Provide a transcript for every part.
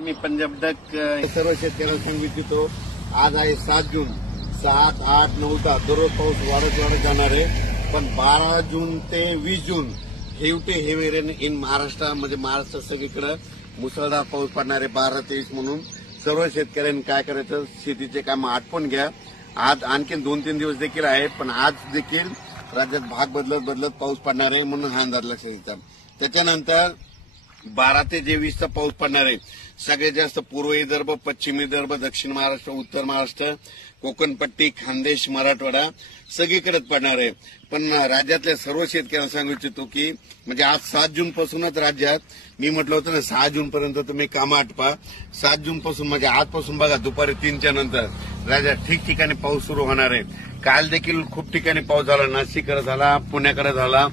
मी Punjab duck सर्व शेतकऱ्यांना सांगू इच्छितो, आज आहे 7 जून. 7, 8, 9 दररोज पाऊस वाढत जाणार आहे. पण 12 जून ते 20 जून हेवी रेन इन महाराष्ट्र, म्हणजे महाराष्ट्र सगळीकडे मुसळधार पाऊस पडणार आहे. 12-23 म्हणून सर्व शेतकऱ्यांनी काय करायचं, शेतीचे काम आटपून घ्या. आज आणखी 2-3 दिवस देखील आहे, पण आज देखील राज्यात भाग बदलत पाऊस पडणार आहे, म्हणून हा अंदाज लक्षात घ्यायचा. त्याच्यानंतर 12 ते 20 पाऊस पडणार आहे. सगळ्यात जास्त पूर्व विदर्भ, पश्चिम विदर्भ, दक्षिण महाराष्ट्र, उत्तर महाराष्ट्र, कोकणपट्टी, खानदेश, मराठवाडा सगळीकडेच पडणार आहे. पण राज्यातल्या सर्व शेतकऱ्यांना सांगू इच्छितो की म्हणजे आज 7 जून पासूनच राज्यात, मी म्हटलं होतं ना 6 जून पर्यंत तुम्ही कामं आटपा. 7 जून पासून म्हणजे आजपासून बघा दुपारी 3च्या नंतर राज्यात ठिकठिकाणी पाऊस सुरू होणार आहे. काल देखील खूप ठिकाणी पाऊस झाला. नाशिककडे झाला, पुण्याकडे झाला,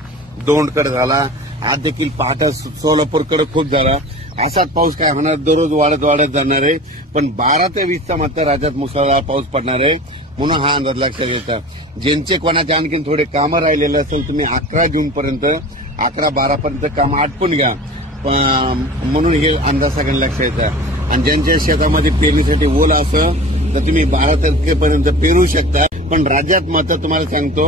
दौंडकडे झाला. आज देखील पहाटे सोलापूरकडे खूप झाला. असाच पाऊस काय होणार, दररोज वाढत जाणार आहे. पण 12 ते 20 मात्र राज्यात मुसळधार पाऊस पडणार आहे, म्हणून हा अंदाज लक्षात घ्यायचा. ज्यांचे कोणाचे आणखी थोडे कामं राहिलेले असेल, तुम्ही 11 जून पर्यंत 11-12 पर्यंत कामं आटपून घ्या, म्हणून हे अंदाज सगळ्यांना लक्षात घ्यायचा. आणि ज्यांच्या शेतामध्ये पेरणीसाठी ओल असं तर तुम्ही 12 तारखेपर्यंत पेरू शकता. पण राज्यात मात्र तुम्हाला सांगतो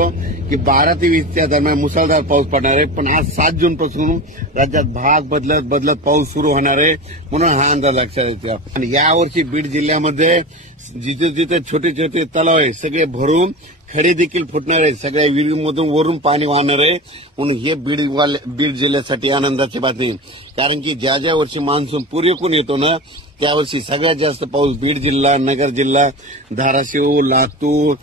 की 12 ते 20च्या दरम्यान मुसळधार पाऊस पडणार आहे. पण आज 7 जून पासून राज्यात भाग बदलत पाऊस सुरू होणार आहे, म्हणून हा अंदाज लक्षात येतो. आणि यावर्षी बीड जिल्ह्यामध्ये जिथे छोटे तलाव आहे सगळे भरून खडे देखील फुटणार आहे. सगळ्या विहिरीमधून वरून पाणी वाहणार आहे, म्हणून हे बीड जिल्ह्यासाठी आनंदाची बातमी. कारण की ज्या वर्षी मान्सून पूर्वेकडून येतो ना, त्यावर्षी सगळ्यात जास्त पाऊस बीड जिल्हा, नगर जिल्हा, धाराशिव, लातूर,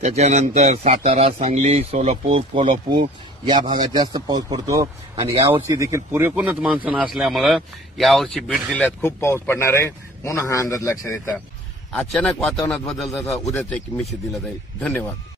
त्याच्यानंतर सातारा, सांगली, सोलापूर, कोल्हापूर या भागात जास्त पाऊस पडतो. आणि यावर्षी देखील पुरेपूरच मान्सून असल्यामुळे यावर्षी बीड जिल्ह्यात खूप पाऊस पडणार आहे, म्हणून हा अंदाज लक्षात येतात. अचानक वातावरणात बदल झाला, उद्याच एक मेसेज दिला जाईल. धन्यवाद.